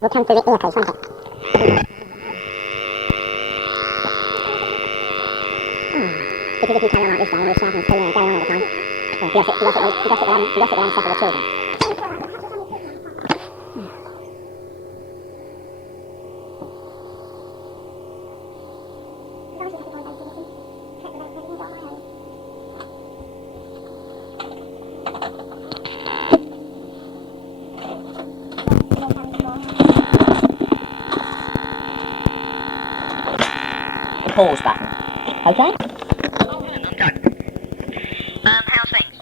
Will come through the earpiece, won't it? Because if you carry on like this, then we're shouting and screaming and going on all the time. He does it when I'm setting the children. Pause button. Okay? Oh, hang on, go. How's things?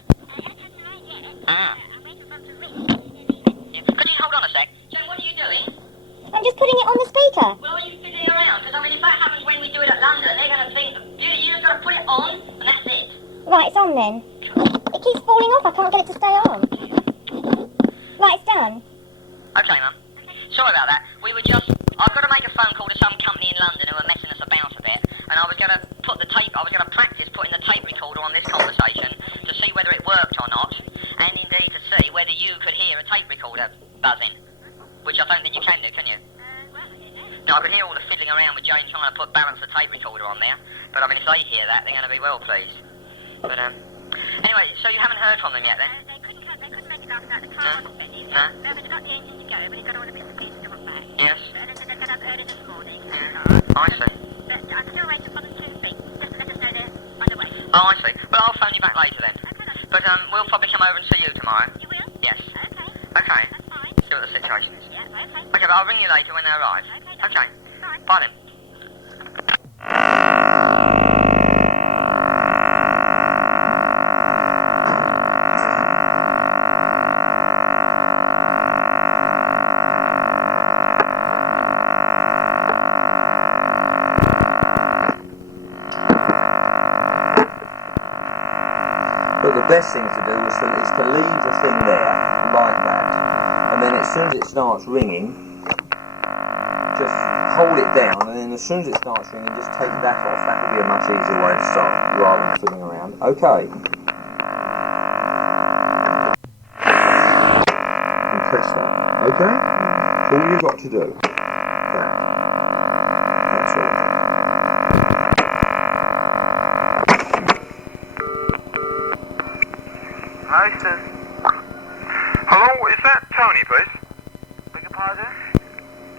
Could you hold on a sec? Jen, what are you doing? I'm just putting it on the speaker. Well, are you fiddling around? Because, I mean, if that happens when we do it at London, they're going to think, you just got to put it on, and that's it. Right, it's on then. It keeps falling off. I can't get it to stay on. Right, it's done. Okay, Mum. Sorry about that. I've got to make a phone call to some company in London who are messing us about a bit, and I was going to practice putting the tape recorder on this conversation to see whether it worked or not, and indeed to see whether you could hear a tape recorder buzzing, which I don't think you can do, can you? No, I can hear all the fiddling around with Jane trying to balance the tape recorder on there, but I mean, if they hear that, they're going to be well pleased. But, anyway, so you haven't heard from them yet, then? They couldn't make it after that. The car wasn't finished. No? They got the engine to go, but it got all the bits and pieces to run back. Yes. So they said they'd get up early this morning. I see. But I'm still waiting for them to speak, just to let us know they're on the way. Oh, I see. Well, I'll phone you back later then. Okay, that's But, we'll probably come over and see you tomorrow. You will? Yes. Okay. Okay. That's fine. See what the situation is. Yeah, okay. Okay, but I'll ring you later when they arrive. Okay. Okay. Bye. Bye then. But the best thing to do is to leave the thing there, like that, and then as soon as it starts ringing, just hold it down, and then as soon as it starts ringing, just take that off. That would be a much easier way to start, rather than fiddling around. Okay. And press that. Okay? That's all you've got to do. That. That's all. Hi, sir. Hello, is that Tony, please? Beg your pardon?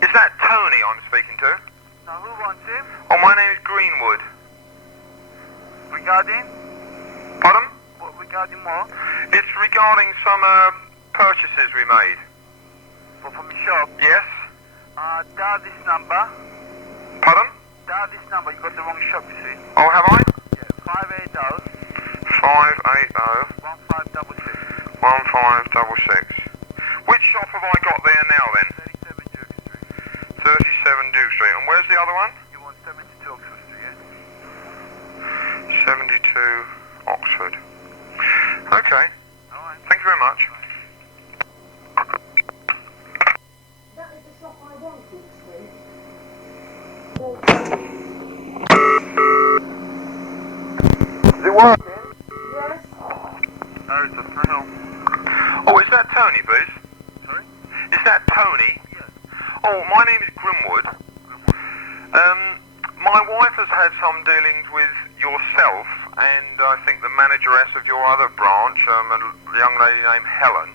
Is that Tony I'm speaking to? Now, who wants him? Oh, my name is Greenwood. Regarding? Pardon? What, regarding what? It's regarding some purchases we made. From the shop? Yes? Dial this number. Pardon? Dial this number. You got the wrong shop, you see. Oh, have I? Yeah, 580 580 1566. 1566. Which shop have I got there now then? 37 Duke Street. 37 Duke Street. And where's the other one? You want 72 Oxford Street, yeah? 72 Oxford. Okay. Alright. Thank you very much. That is the shop I wanted, Steve. Is it working? Yes. No, it's a friend. Oh, is that Tony, please? Sorry? Is that Tony? Yes. Oh, my name is Grimwood. My wife has had some dealings with yourself and I think the manageress of your other branch, a young lady named Helen,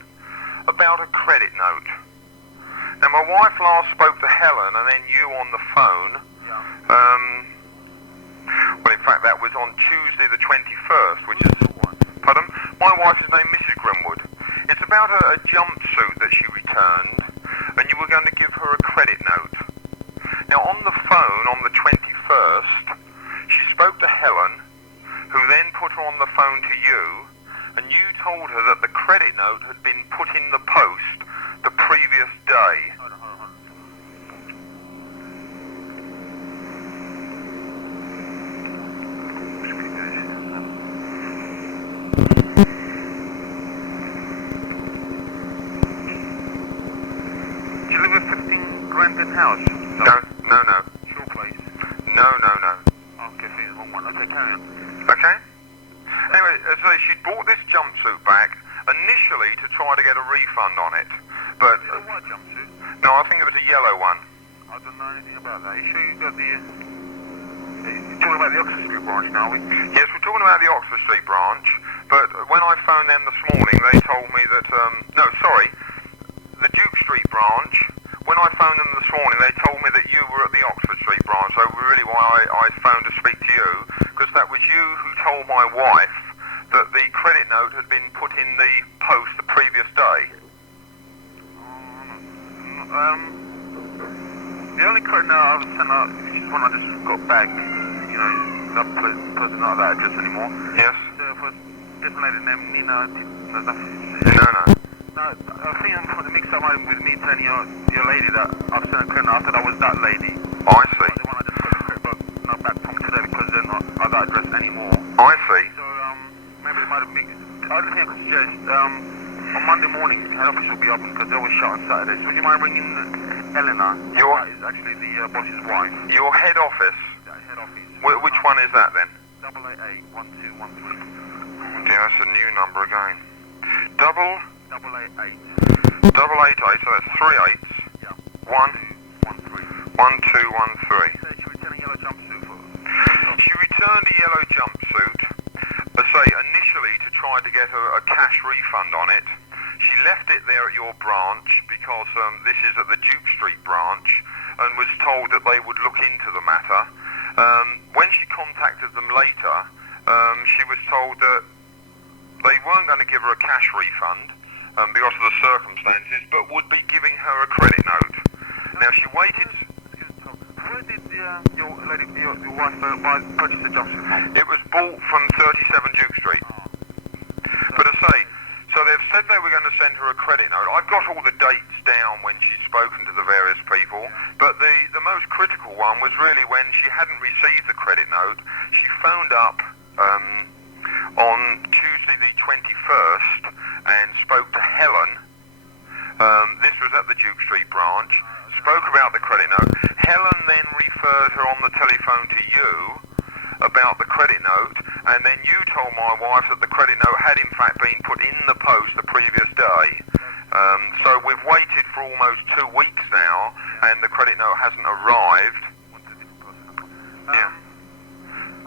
about a credit note. Now, my wife last spoke to Helen and then you on the phone. Yeah. Well, in fact, that was on Tuesday the 21st, which is... Pardon? My wife is named Mrs. Grimwood. It's about a jumpsuit that she returned, and you were going to give her a credit note. Now, on the phone on the 21st, she spoke to Helen, who then put her on the phone to you, and you told her that the credit note had been put in the post the previous day. Hold on. Do you live at 15 Grandin House? No. Sure place. No. Okay, so it's wrong one. Okay, carry on. Okay? Anyway, so she'd bought this jumpsuit back initially to try to get a refund on it. But What jumpsuit? No, I think it was a yellow one. I don't know anything about that. You sure you got the... You're talking about the Oxford Street branch now, are we? Yes, we're talking about the Oxford Street branch, but when I phoned them this morning, they told me that, no, sorry, the Duke Street branch, when I phoned them this morning, they told me that you were at the Oxford Street branch, so really why I phoned to speak to you, because that was you who told my wife that the credit note had been put in the post the previous day. The only credit note I've sent out, which is one I just got back, you know, that person not at that address anymore. Yes? So for different lady named Nina, there's nothing. No. No, I think I'm putting the mix up with me telling your lady that I've sent a credit note. I thought that was that lady. I see. The one I just got the credit note back from today because they're not at that address anymore. I see. So, maybe they might have mixed. The only thing I could suggest, on Monday morning, head office will be open because they're always shut on Saturdays. So would you mind ringing Eleanor? That is actually the boss's wife. Your head office? Head office. Which one is that then? 888-1213. Dear, that's a new number again. 888. 888, so that's 3 8s. Yeah. 1 1213. 1213. She returned a yellow jumpsuit for us. She returned a yellow jumpsuit, say initially to try to get a cash refund on it. She left it there at your branch because this is at the Duke Street branch and was told that they would look into the matter. When she contacted them later, she was told that they weren't going to give her a cash refund because of the circumstances, but would be giving her a credit note. Now she waited. Where did your wife purchase the jumpsuit from? It was bought from 37 Duke Street. But I say, so they've said they were going to send her a credit note. I've got all the dates down when she's spoken to the various people, but the most critical one was really when she hadn't received the credit note. She phoned up on Tuesday the 21st and spoke to Helen. This was at the Duke Street branch. Spoke about the credit note. Helen then referred her on the telephone to you about the credit note, and then you told my wife that the credit note had in fact been put in the post the previous day. So we've waited for almost 2 weeks now, and the credit note hasn't arrived. Yeah.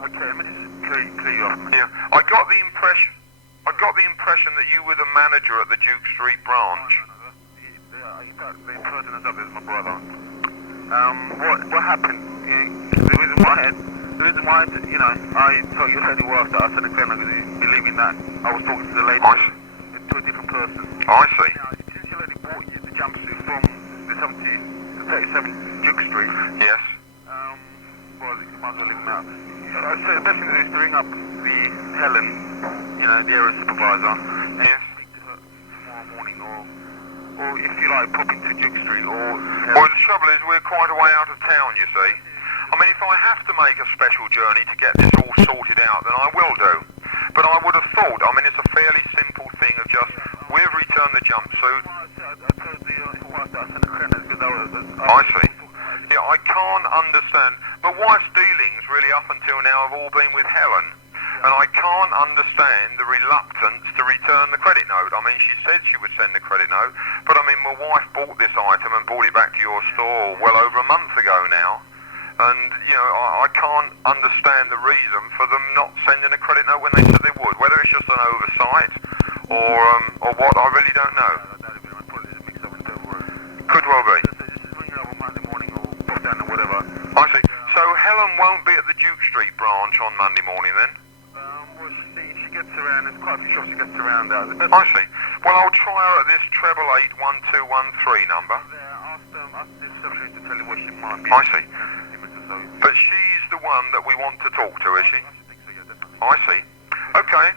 Okay, let me just clear you up. Yeah. I got the impression that you were the manager at the Duke Street branch. The person that's up is my brother. What happened? The reason why, you know, I thought you said it was that I said the credit note believing that I was talking to the lady, to a different person. I see. Now, since your lady bought you the jumpsuit from the 37 Duke Street. Yes. Well, you might as well leave them out. So the best thing to do is to ring up the Helen, you know, the area supervisor. Yes. Speak to her tomorrow morning, or if you like, pop into Duke Street, or... Well, the trouble is we're quite a way out of town, you see. I mean, if I have to make a special journey to get this all sorted out, then I will do. But I would have thought, I mean, it's a fairly simple thing of just, we've returned the jumpsuit. I told the wife that I sent a credit because I see. Yeah, I can't understand. My wife's dealings, really, up until now, have all been with Helen. And I can't understand the reluctance to return the credit note. I mean, she said she would send the credit note, but I mean, my wife bought this item and brought it back to your store well over a month ago now. And, you know, I can't understand the reason for them not sending a credit note when they said they would. Whether it's just an oversight or what, I really don't know. Could well be. Just ring her up on Monday morning or pop down or whatever. I see. So Helen won't be at the Duke Street branch on Monday morning then? Well, she gets around, there's quite a few shops she gets around at. I see. Well, I'll try her at this 888-1213 number. Ask this subject to tell you what she might be. I see. But she's the one that we want to talk to, is she? I see. Okay,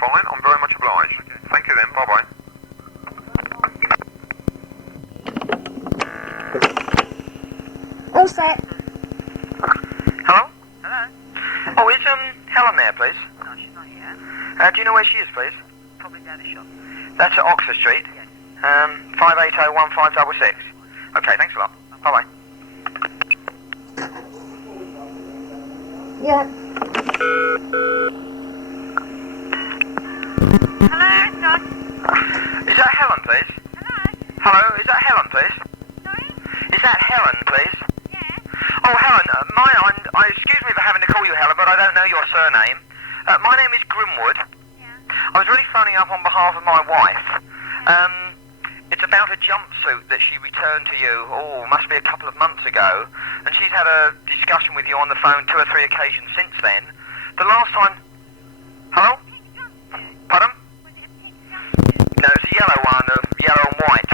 fine. I'm very much obliged. Thank you then. Bye-bye. All set. Hello? Hello? Oh, is Helen there, please? No, she's not here. Do you know where she is, please? Probably down the shop. That's at Oxford Street. 580-1566. Okay, thanks a lot. Bye-bye. Yeah. Hello, John. Is that Helen, please? Hello. Hello, is that Helen, please? Sorry? Is that Helen, please? Yes. Oh, Helen, excuse me for having to call you Helen, but I don't know your surname. My name is Grimwood. Yeah. I was really phoning up on behalf of my wife. It's about a jumpsuit that she returned to you, must be a couple of months ago, and she's had a discussion with you on the phone 2 or 3 occasions since then. The last time... Hello? Pink jumpsuit. Pardon? Was it a pink jumpsuit? No, it's a yellow one, yellow and white.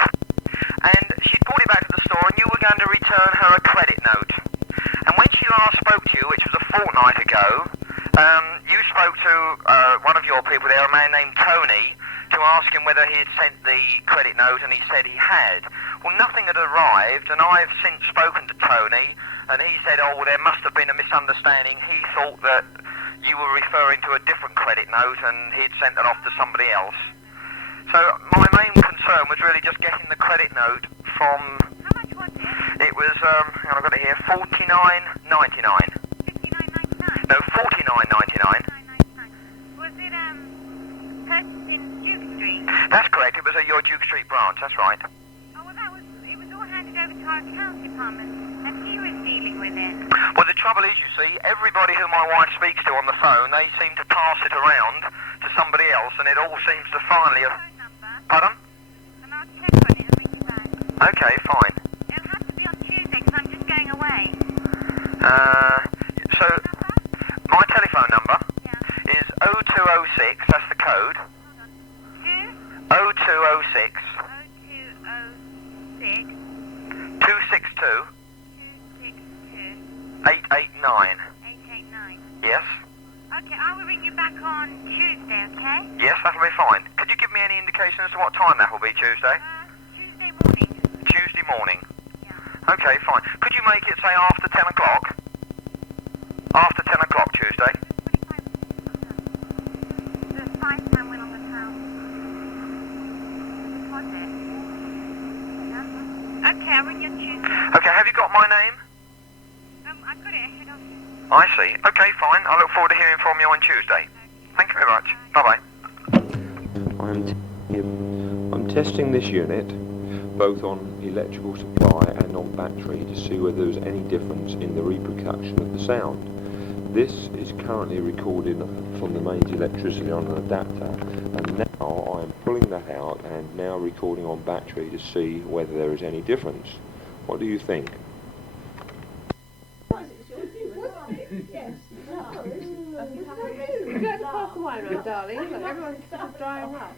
And she'd brought it back to the store and you were going to return her a credit note. And when she last spoke to you, which was a fortnight ago, you spoke to one of your people there, a man named Tony, to ask him whether he had sent the credit note, and he said he had. Well, nothing had arrived, and I've since spoken to Tony, and he said, there must have been a misunderstanding. He thought that you were referring to a different credit note, and he'd sent it off to somebody else. So my main concern was really just getting the credit note from... How much was it? It was, I've got it here, $49.99. $59.99. No, $49.99. Was it purchased in Duke Street? That's correct, it was at your Duke Street branch, that's right. Oh, well, it was all handed over to our accounts department, and he was dealing with it. Well, the trouble is, you see, everybody who my wife speaks to on the phone, they seem to pass it around to somebody else, and it all seems to finally... Phone number, Pardon? and I'll check on it and bring you back. Okay, fine. It'll have to be on Tuesday, because I'm just going away. So, Number? my telephone number Yeah. is 0206, that's the code, Hold on. 0206 0206 262 262 889. 889. Yes? Okay, I will ring you back on Tuesday, okay? Yes, that'll be fine. Could you give me any indication as to what time that will be Tuesday? Tuesday morning. Tuesday morning. Yeah. Okay, fine. Could you make it, say, after 10 o'clock? After 10 o'clock Tuesday? The £5 went on the pound. Deposit. Yeah. Okay, I'll ring you on Tuesday. Okay, have you got my name? I've got it ahead of you. I see. Okay, fine. I look forward to hearing from you on Tuesday. Thank you very much. Bye-bye. I'm testing this unit both on electrical supply and on battery to see whether there's any difference in the repercussion of the sound. This is currently recording from the mains electricity on an adapter, and now I'm pulling that out and now recording on battery to see whether there is any difference. What do you think? You get the park away, right, darling? Look, everyone's sort of drying up.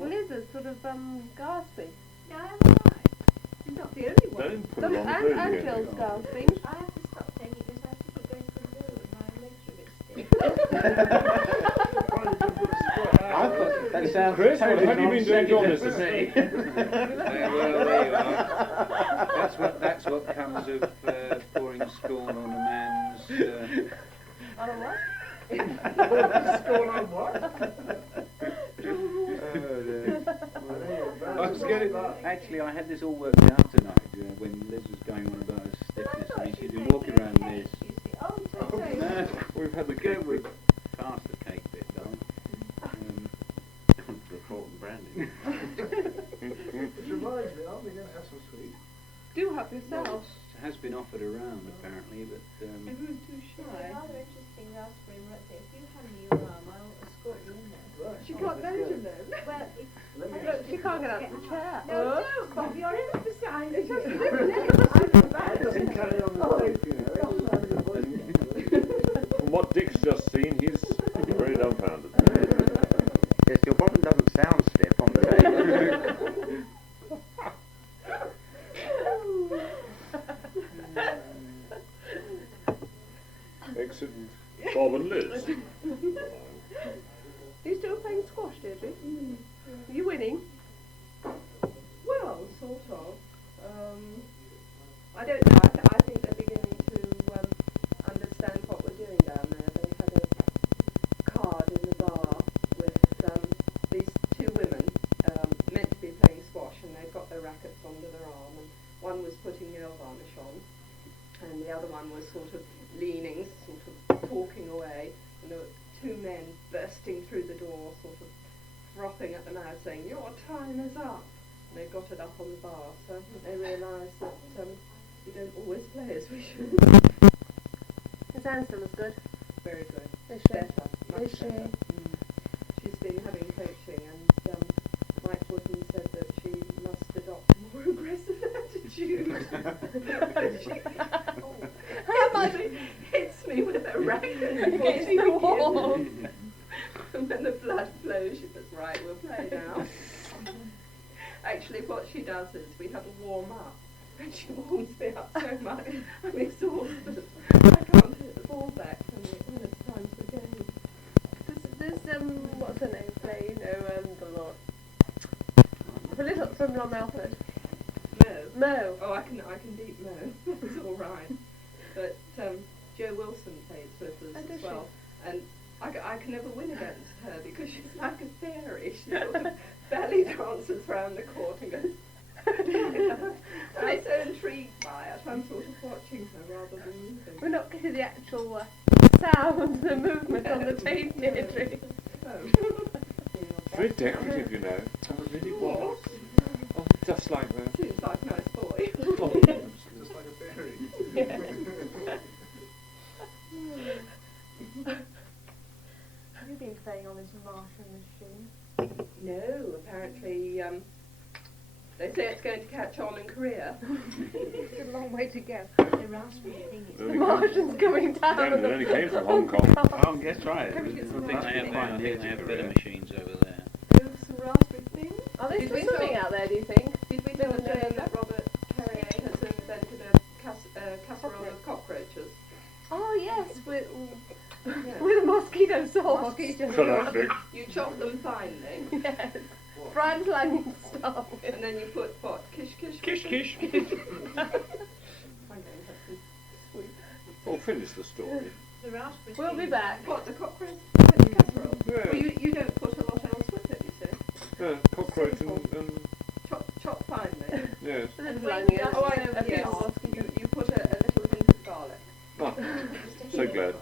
Liz is sort of gasping. No, I'm alright. She's not the only one. Don't put it on And Jill's gasping. I have to stop taking it because I have to keep going for the loo and my legs are a bit stiff. That sounds Chris, what totally have you been doing nonsensical to me? Well, there you are. That's what comes of pouring scorn on a man's... On a what? Scorn on what? Actually, I had this all worked out tonight when Liz was going on about her stiffness. I mean, she'd been walking around this. We've had the Go cake with past the cake bit, darling. report and branding. It reminds me, aren't we going to have some sweets? Do help yourself. It has been offered around, apparently, but... Everyone's too It's shy. a rather interesting raspberry birthday. If you hand me your arm, I'll escort you in there. Right. She can't go to them. Well, if... Look, she can't get out of the chair. No, don't, Bob, you're in beside It's just you. It doesn't carry on the tape, you know. It's having a voice. From what Dick's just seen, he's very dumbfounded. Yes, your bottom doesn't sound stiff on the tape. Exit Bob and Liz. Are you still playing squash, Deirdre? Are you winning? Well, sort of. I don't know. I think they're beginning to understand what we're doing down there. They had a card in the bar with these two women meant to be playing squash, and they've got their rackets under their arm, and one was putting nail varnish on, and the other one was sort of leaning, sort of talking away, and there were two men bursting through the door, sort of frothing at the mouth, saying, "Your time is up." They got it up on the bar, so I think they realised that we don't always play as we should. Is Anne still as good? Very good. Is she? Better. Much Is she? better. She's been having coaching, and Mike Woodman said that she must adopt a more aggressive attitude. Somebody hits me with a racket against the wall. And when the blood flows, she says, right, we'll play now. Actually, what she does is we have a warm up. And she warms me up so much, I'm exhausted. I can't hit the ball back when it's time for the game. Does what's her name play? You know, the little from Long Alford. Mo. Oh, I can deep Mo. It's all right. But Jo Wilson plays with us as well, and I can never win against her because she's like a fairy. She sort of belly dances around the court and goes. I'm so intrigued by it. I'm sort of watching her rather than moving. We're not getting the actual sound, the movement on the tape, Deirdre. Very decorative, you know. Oh, it really was. Oh, just like that. Seems like a nice boy. Oh, Just like a fairy. Yeah. Have you been playing on this Martian machine? No, apparently they say it's going to catch on in Korea. It's a long way to go. The The Martian's coming down. It only came from Hong Kong. Oh, that's right. I think they have better machines over there. There's some raspberry things. Are they Did still we swimming talk- out there, do you think? Did we tell Jane that Robert Carrier has invented a casserole of cockroaches? Oh, yes, with Yes. a mosquito sauce. Classic. You chop them finely, Yes. Fried slang stuff. and then you put what? Kish. Kish, kish. I'm going to have some sweet. Oh, finish the story. The We'll be back. What, the cockroach casserole? Yeah. Well, you don't put a lot else with it, you say? Cockroach and Chop finely. yes. And Oh, yes. You put a little hint of garlic. Oh, so glad.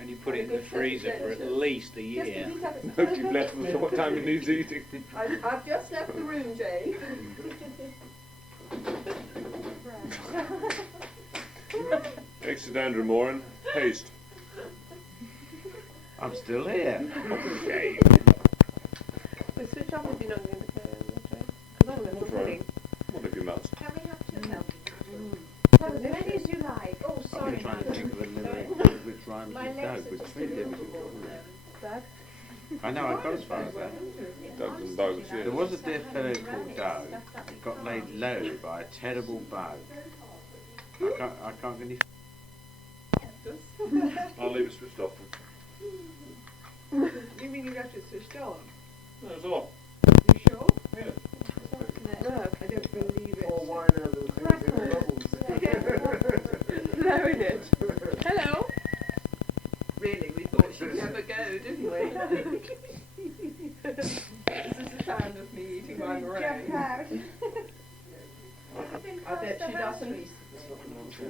And you put it in the freezer for at least a year. Nobody left us what time it needs eating. I've just left the room, Jane. Exit Andrew Moran. Haste. I'm still here. Okay. We switch off if you're not going to play on the train. Because I'm That's not right. pudding. What if you must? Can we have two milk? As many as you like. Oh, I've sorry. been trying to think of a lyric which rhymes My with legs Doug, are which just really a little difficult. Dad? I know, I got as far as that. Dogs and bugs, yes. There was a dear fellow called Doug who got laid low by a terrible bug. I can't get any... I'll leave it switched off. You mean you left it switched on? No, it's off. You sure? Yeah. No, I don't believe it. Or wine over the things in the bubbles. Blowing it. Hello. Really, we thought she'd never go, didn't we? This is the sound of me eating my meringue. I bet she doesn't.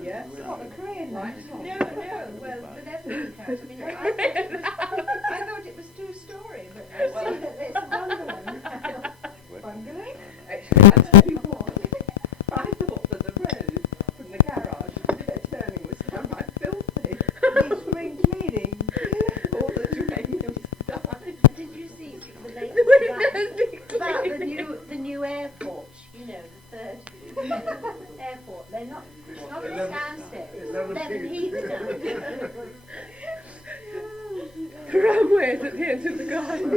Yes? What, the Korean one? No, well, the Lebanese house. I mean, I thought it was two-story, but well, it's a bungalow. Bungalow? Actually, I'll tell you what. I thought that the road from the garage to their turning was downright filthy. Spring cleaning. All the geraniums died. Did you see the latest about the new airport? You know, the third airport. They're not. It's not in Stansted. They're in Heathrow. The runway is at the end of the garden.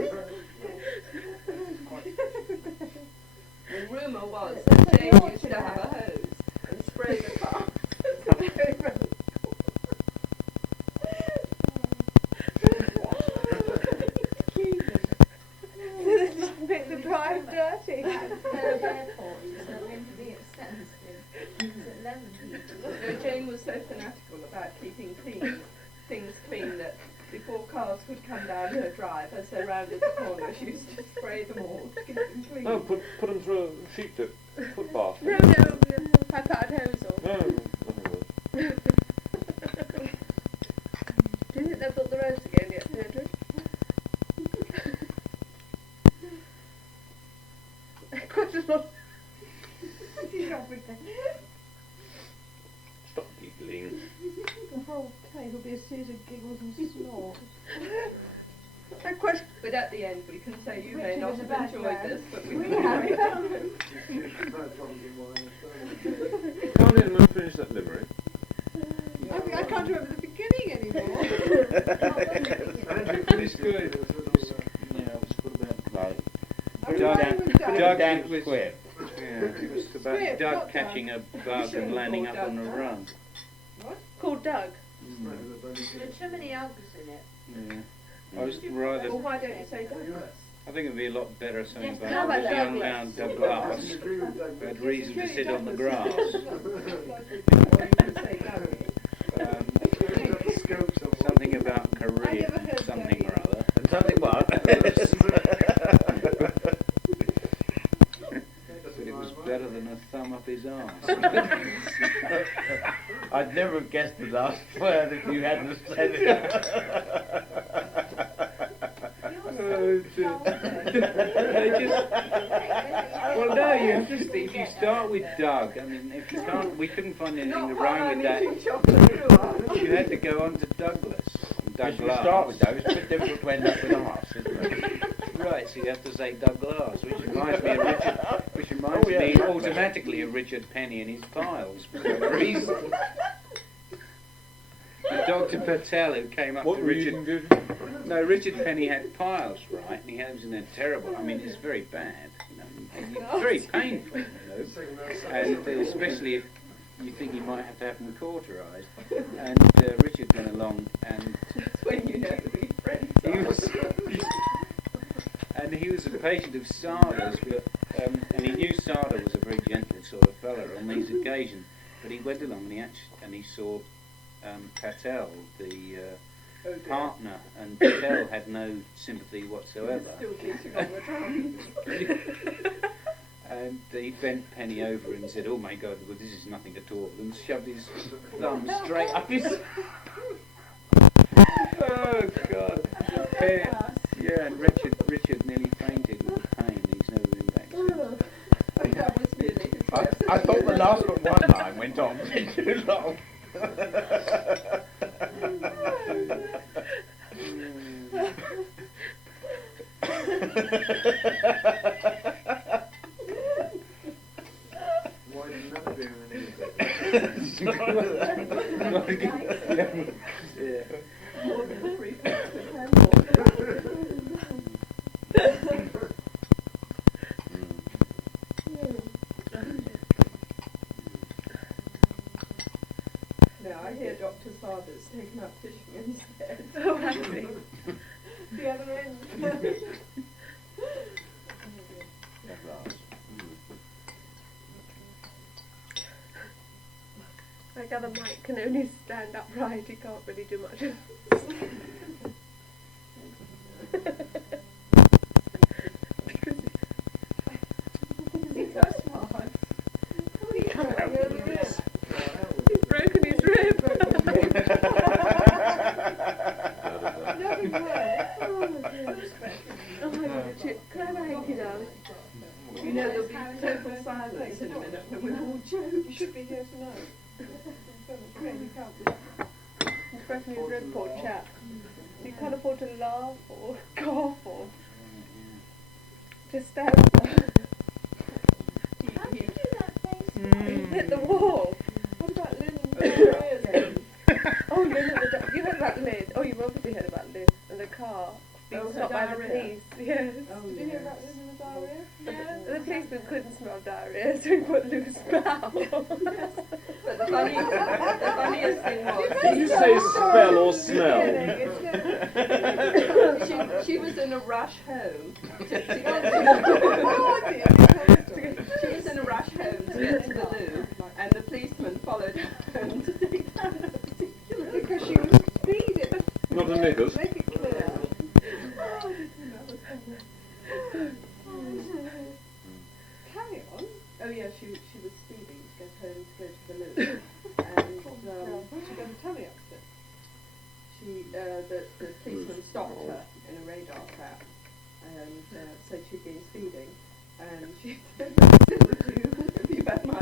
The rumour was that Jane used to have a hose and spray the car. Make the drive dirty. No, Jane was so fanatical about keeping things clean that before cars could come down her drive as they rounded the corner, she used to spray them all to get them clean. Oh, put them through a sheep dip. Foot bath. No, pipette hose or. No, nothing Do you think they've built the roads again yet, Deirdre? Quite a Stop giggling. The whole tape will be a series of giggles and snorts. Of course, but at the end we can say you may not have enjoyed this, but we have. Can't anyone finish that limerick? I can't remember the beginning anymore. It's good. Yeah, it was called about Doug was Squib. Yeah, it was about Squib, Doug not catching Doug. a bug and landing up on a run. What? Called Doug. There's so many Uggs in it. Yeah. I was rather. Well, why don't you say Douglas? I think it'd be a lot better something Yes, about how about the young Douglas? man Douglas who had reason to sit on the grass. Something about career, something or other. And something what? But it was better than a thumb up his arse. I'd never have guessed the last word if you hadn't said it. Well, no, you have to. If you start with Doug, I mean, if you can't, we couldn't find anything to rhyme with that. You had to go on to Douglas. If you start with those, it's a bit difficult to end up with arse, isn't it? Right, so you have to say Douglas, which reminds me of Richard, which reminds me automatically of Richard Penny and his piles for some reason. And Dr. Patel, who came up What to reason Richard. did? No, Richard Penny had piles, right? And he was in a terrible. I mean, it's very bad. You know, and it's very painful, you know, and especially if you think you might have to have them cauterized. And Richard went along, and When you know to be friends. he was a patient of Sarda's, and he knew Sarda was a very gentle sort of fellow on these occasions. But he went along and he saw Patel, the partner, and Patel had no sympathy whatsoever. Still beating on the drum. And he bent Penny over and said, "Oh my God, well this is nothing at all," and shoved his thumb straight up his. Oh God! Yeah, and Richard nearly fainted with pain. He's never been back since. That was really his I thought the last but one line went on too long. Why didn't that be in Yeah. more than a free Now I hear Dr. Sarda's taken up fishing instead. Oh, I see. The other end. I gather Mike can only stand upright, he can't really do much. That's hard. He's broken his rib. Nothing worse. Oh my God, can I have a hanky, darling? You know there'll be total silence in a minute when we all joke. You should be here tonight. He's broken his rib, poor chap. So you can't afford to laugh or cough or just stand there. How do you do that face? He hit the wall. What about Lynn and diarrhea? Oh, Lynn and the you heard about Lynn. Oh, you've obviously heard about Lynn and the car being Oh, her stopped by the diarrhea. police. Yes. Oh, did you hear about Lynn and the diarrhea? The policeman couldn't smell diarrhea, so he put loose bowel. But the funniest thing was... Did you say spell or smell? she was in a rush home to get to she was in a rush home to get to the loo, and the policeman followed her home to take down her particular because she was speeding. Not a knickers. Make it clear. Carry on. Oh yeah, she was speeding to get home to go to the loo, and she got a tummy upset. The policeman stopped her in a radar trap and said she'd been speeding, and she said, "Have you had my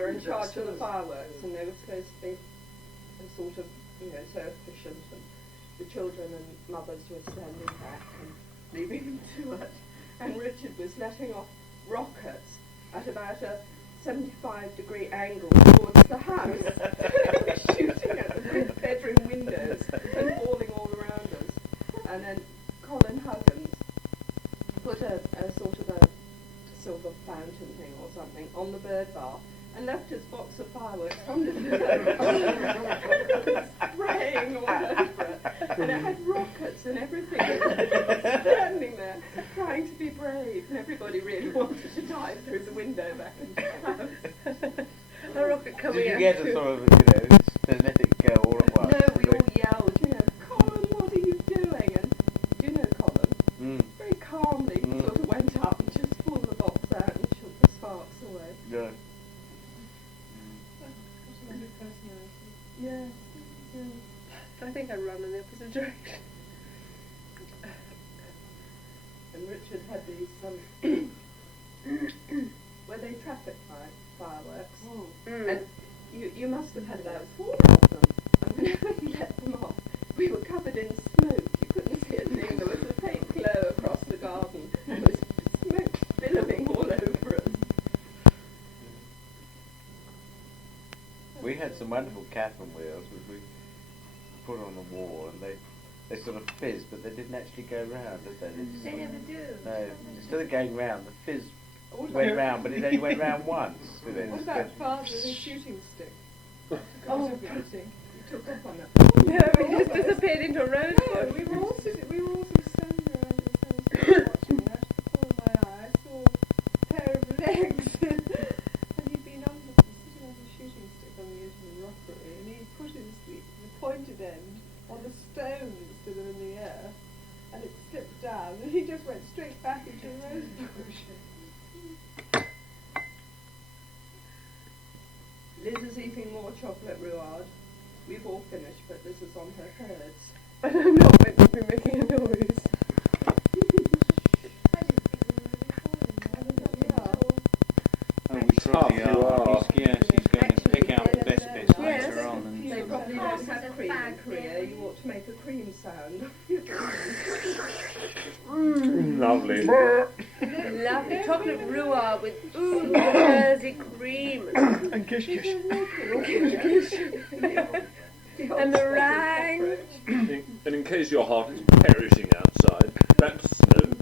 were in charge of the fireworks, and they were supposed to be sort of, so efficient, and the children and mothers were standing back and leaving them to it. And Richard was letting off rockets at about a 75-degree angle towards the house. They were shooting at the bedroom windows and falling all around us. And then Colin Huggins put a sort of a silver fountain thing or something on the bird bath and left his box of fireworks under the bird bath, spraying all over it. And it had rockets and everything. Standing there, trying to be brave, and everybody really wanted to dive through the window back into the house. A rocket coming Did out. you get a sort of, frenetic go all at once? No, we all yelled, Colin, what are you doing? And Colin, very calmly sort of went up and just pulled the box out and shook the sparks away. Yeah. Yeah. I think I'd run in the opposite direction. And Richard had these, were they traffic fireworks? And you must have had about 4 of them. And whenever he let them off, we were covered in smoke. You couldn't see a thing. There was a faint glow across the garden. There was smoke billowing all over us. We had some wonderful Catherine wheels which we put on the wall, and they sort of fizzed, but they didn't actually go round, did they? They never do. No, instead of going round, the fizz went round, but it only went round once. Did it? What about Father with his shooting stick? Oh, shooting. He took up on it. No, it just disappeared into a rose bush. No, we were all standing around the telescope watching it. Out of the corner of my eye, I saw a pair of legs. And he'd been sitting on his shooting stick on the edge of the rockery, and he put the pointed end on the stones that were in the air, and it slipped down, and he just went straight back into the rose bush. Liz is eating more chocolate rouard. We've all finished, but this is on her thirds. And I'm not meant to be making a noise. Tough, you are. She's going to pick out the best bits later on. And They probably don't have cream in Korea. You ought to make a cream sound. Lovely. Lovely chocolate rouard with Jersey cream. And kish kish. And meringue. And in case your heart is perishing outside, that's snow.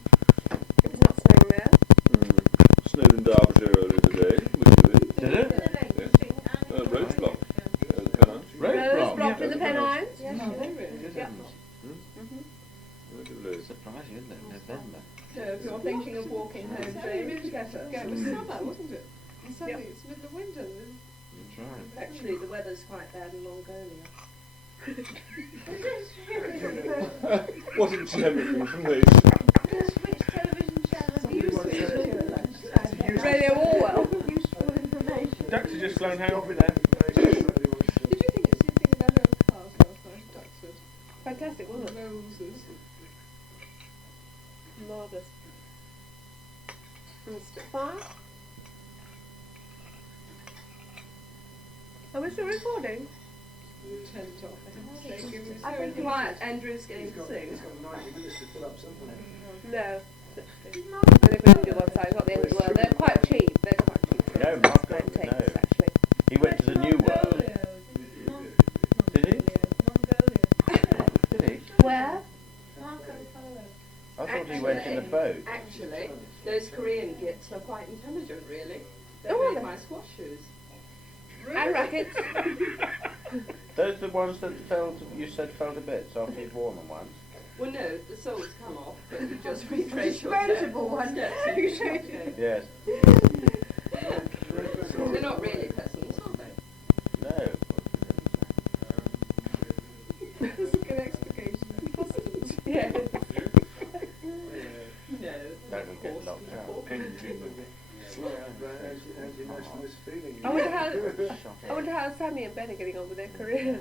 It's not snowing there. Snowed in Derbyshire earlier today. Did it? Roach block. Rose blocked in the Pennines. Yes, Surprising, isn't it? November. So if you're thinking of walking home, Jane, get it. It was summer, wasn't it? And suddenly it's middle of winter. That's right. Actually, the weather's quite bad in Mongolia. What examining information? Which television channel have you seen? Radio Orwell. Useful information. Ducks are just flown hang off in there. Did you think it's anything about our cars last night at Duxford? Fantastic, wasn't it? Roses. Marvellous. And Spitfire. Are we still recording? Tent off. I think quiet. Andrew's going to sing. No. Only if we can do one side, it's not the end of the world. They're quite cheap. They're quite cheap. No, Marco, Don't take no. this, actually. He went to the New World. Did he? Did he? Where? I thought he went in a boat. Actually, those Korean gits are quite intelligent, really. They Oh, are made they? my squash shoes. And rackets. Those are the ones that you said fell to bits after you'd worn them once. Well, no, the soles come off, but you just retrace your Disposable one. steps. Okay. Yes. They're not really peasants, are they? No. That's a good explication. Customs. Yeah. No. That would get knocked out. I wonder how Sammy and Ben are getting on with their career.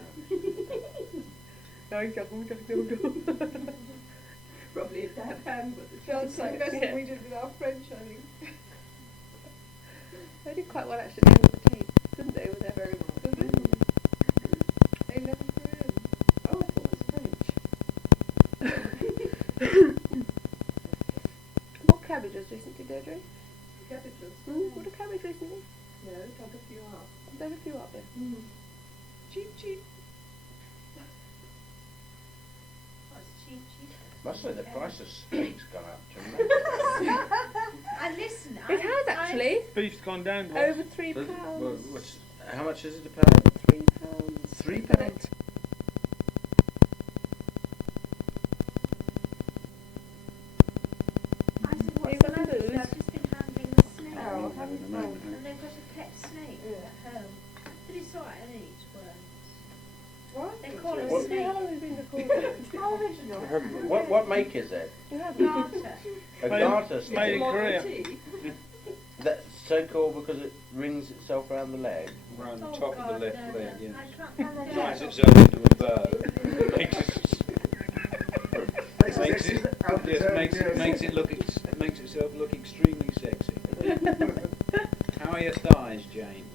Probably a dab hand, but the That's chance like that's Yeah. what we did with our French, I think. They did quite well actually at the end of the tape. What cabbages recently, Deirdre? Cabbages. What a cabbage recently? No, dug a few up. Dug a few up there. Cheap, cheap. What's cheap, cheap? Must say the price of steak's gone up I listen. It has actually. Beef's gone down. Over £3. tremendously. How much is it a pound? £3. £3? I said, what's You've the got matter? booze? I've just been handling the snake. Oh, haven't you? And they've got a pet snake at home. But it's alright, I don't eat worms. What? They call it What? snake. Original. What make is it? Garter. A garter snake. Made in Korea. That's so called because it rings itself around the leg. Around the Oh, top of God, the left no, leg, no. yeah. I can't remember. Ties itself into a bow. Makes itself look extremely sexy. How are your thighs, Jane?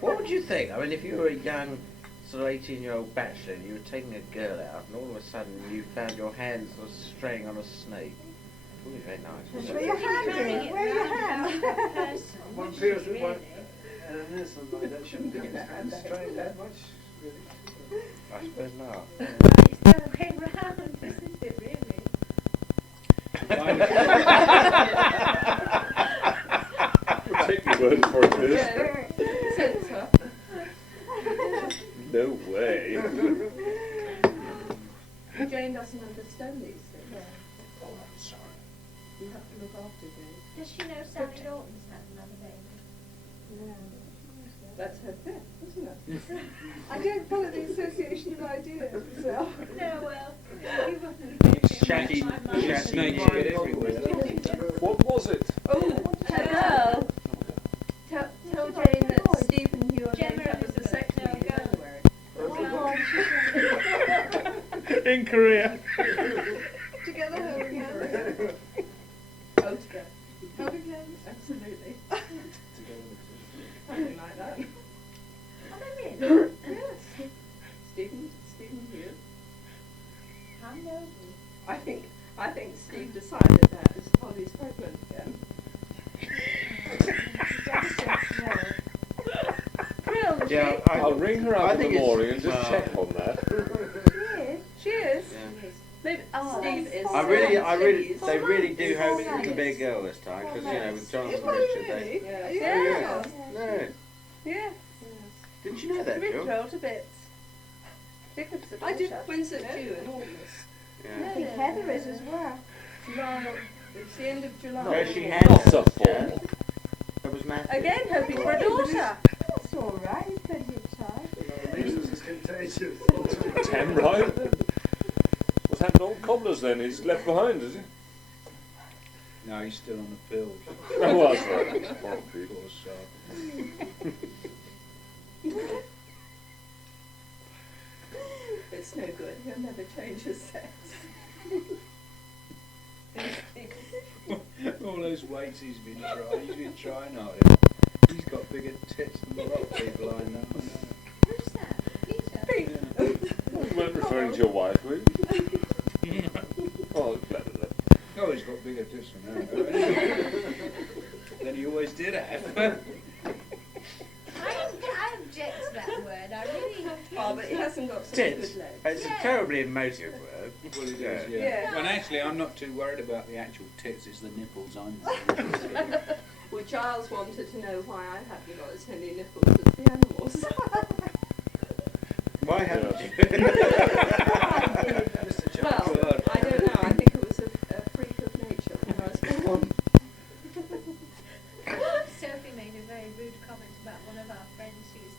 What would you think? I mean, if you were a young, sort of 18-year-old bachelor and you were taking a girl out and all of a sudden you found your hands sort of straying on a snake. It would be very nice. Where your hand is? Where your hand? One feels with one. And something like that shouldn't be strained that much. Really. I suppose not. It's the other way round, isn't it, really? We'll take your word for it, Liz. Centre. No way. Jane doesn't understand these things. Oh, I'm sorry. You have to look after Jane. Does she know Sally Norton's had another baby? No. That's her pet, isn't it? I don't follow the association of ideas, so. No, well, you wouldn't. Shaggy Snakes get everywhere. What was it? Oh, hello. Tell Jane that Steve and you are going to have a vasectomy in January. In Korea. Together, holding hands. Oh, together. Holding hands? Absolutely. Something like that. Are they really? Yes. Stephen Hughes. How noble. I think Steve decided that as Polly's pregnant again. Really? Yeah, I'll ring her I up in think the it's- morning and just well- check on that. She is. Yeah. Maybe Steve is. They really do hope it can be a girl this time, because, you know, with Jonathan Richard, they... Yeah. No. Yeah. Didn't you know that, Bit Jill? thrilled a bit. I did Windsor too in August. Yeah. I think Heather is as well. July. It's the end of July. No, she had Not her, so full. yeah. That was Matthew. Again, hoping for a daughter. That's all right. You've plenty of time. This is contagious. 10, right? What's happened to old Cobblers then? He's left behind, is he? No, he's still on the pills. Oh, well, that's right. Poor people. Poor soul. It's no good. He'll never change his sex. All those weights he's been trying hard. He's got bigger tits than a lot of people I know. Who's that? Peter? You weren't referring to your wife, were you? Oh, clever. Oh, he's got bigger tits than her. Than he always did have. I object to that word. I really. Oh, but he hasn't got such Tits. good legs. It's a terribly emotive word. Well, it is, Yeah. yeah. Yeah. Well, actually, I'm not too worried about the actual tits. It's the nipples I'm. Well, Giles wanted to know why I haven't got as many nipples as the animals. Why haven't you? Well, I don't know. I think it was a freak of nature when I was born. Sophie made a very rude comment about one of our friends who was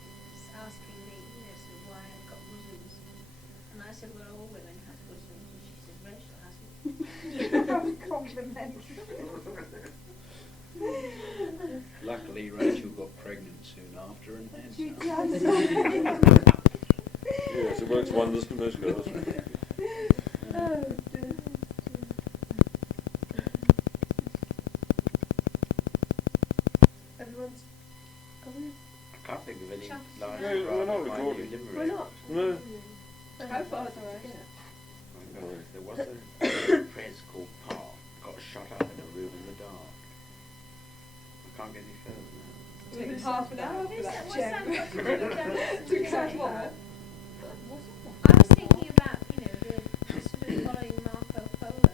asking me, you know, sort of why I've got bosoms. And I said, well, all women have bosoms. And she said, Rachel hasn't. Complimentary. Luckily, Rachel got pregnant soon after and had some. Yes, it works wonders for most girls. Oh, dear. Everyone's coming. I can't think of any Chuck. live No, we're not right recording. new limericks. We're not. No. How far do I get? There was a prince called Park got shot up in a room in the dark. I can't get any further now. Take half an hour for that, What's Jen. that got to do with that? To cut what? I was thinking about, you know, the sort of following Marco Polo.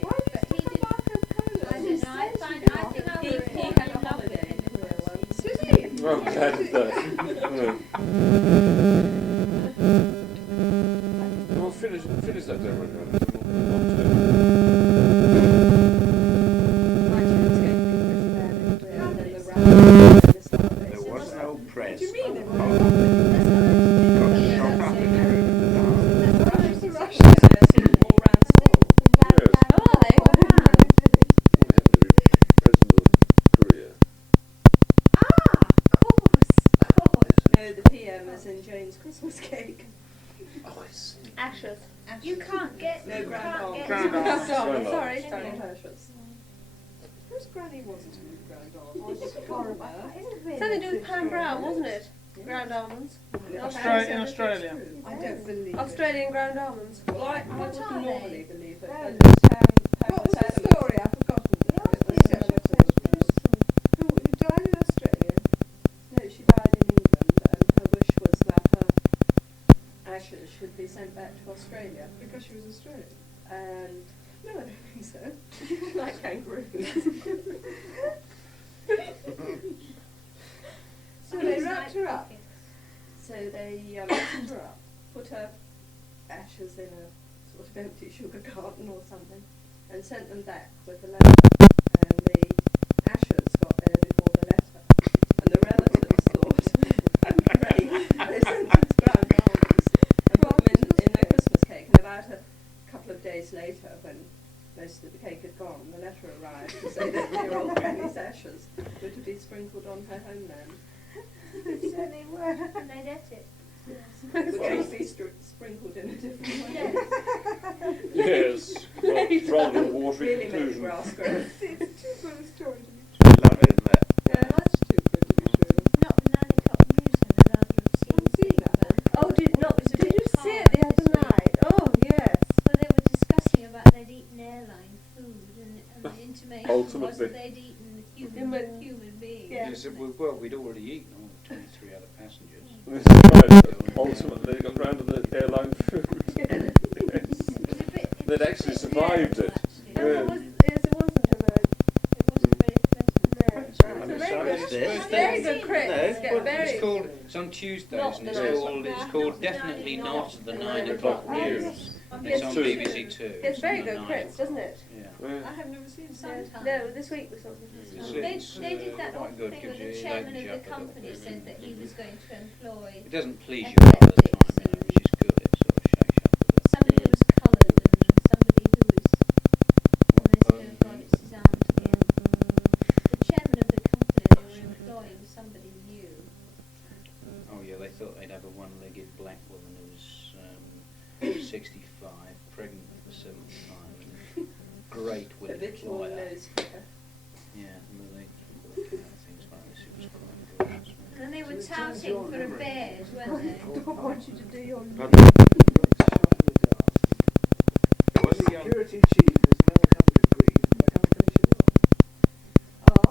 Why do you But he think did. Marco Polo? I don't know. I think I would He fall had a in love with holiday him in Korea if I once. was Did he? Oh, glad it does. Well, finish that demo now. There was an old press What do you mean? called Park got shot up in a room in the dark. That's the Russians. They're sort of all round small. Oh, are they? President of Korea. No, the PM is in Jane's Christmas cake. Oh, I see. Ashes. You can't get. No, you Grand can't get. Grand Grand Sorry, Arms. sorry. Sorry. Ashes. Whose granny was it in Grand Arms? Something to do with Pam Brown, wasn't it? Ground almonds. In Australia. I don't believe Australian ground almonds. Well, I What would are normally they? believe it. What Pam was the Adams. story? I've forgotten. Who died in Australia? No, she died in England, and her wish was that her ashes should be sent back to Australia. Because she was Australian. And no, I don't think so. Like kangaroos. So they wrapped her up. So they wrapped her up, put her ashes in a sort of empty sugar carton or something, and sent them back with a letter. And the ashes got there before the letter. And the relatives thought, great, they sent them to Grand Almonds and put them in their Christmas cake. And about a couple of days later, when most of the cake had gone, the letter arrived to say that dear old Granny's ashes were to be sprinkled on her homeland. So they were. And they'd ate it. Which would be sprinkled in a different way. Yes. Well, rather than watery Really made the conclusion. grass grow. It's too good a story to be Love it, isn't it? Yeah, that's too good to be true. Not Nanny Cop News and another seen that one. Oh, did you see it the other night? Oh, yes. Well, they were discussing about they'd eaten airline food, and the intimation was Ultimately. that they'd eaten human beings. Yeah. Yes, well, we'd already eaten all the 23 other passengers. That's right. Ultimately, they got round to the airline food. Yes. They'd actually survived it. Oh, Yeah. it wasn't a very... It wasn't very pleasant. I'm Very sorry, good. it's this. Very good, Chris. No, Get well, very... It's called, it's on Tuesdays, Not and the it's night. called Definitely Not the 9 o'clock news. It's on Two. BBC Two. It's very on good, 9 Chris, o'clock. doesn't it? Yeah. Yeah. I have never seen it. Sometimes. No, this week we saw it. They did that quite awful good, thing gives where the you chairman lightens of you the up a little company bit. said that he was going to employ It doesn't please you half the time, you know, which is good. It sort of shakes you up a bit. somebody who was coloured and somebody who was. And they said, oh God, it's his aunt again. The chairman of the company, they were employing somebody new. Oh yeah, they thought they'd have a one-legged black woman who was 65, pregnant for the 7th time, and great with a Habitual lawyer. nose picker. Yeah, and they things like this. It was quite good. As well. And they were touting for a bed, weren't they? I don't want you to do your... Pardon? The security chief has now come to grief by finish it off. Oh.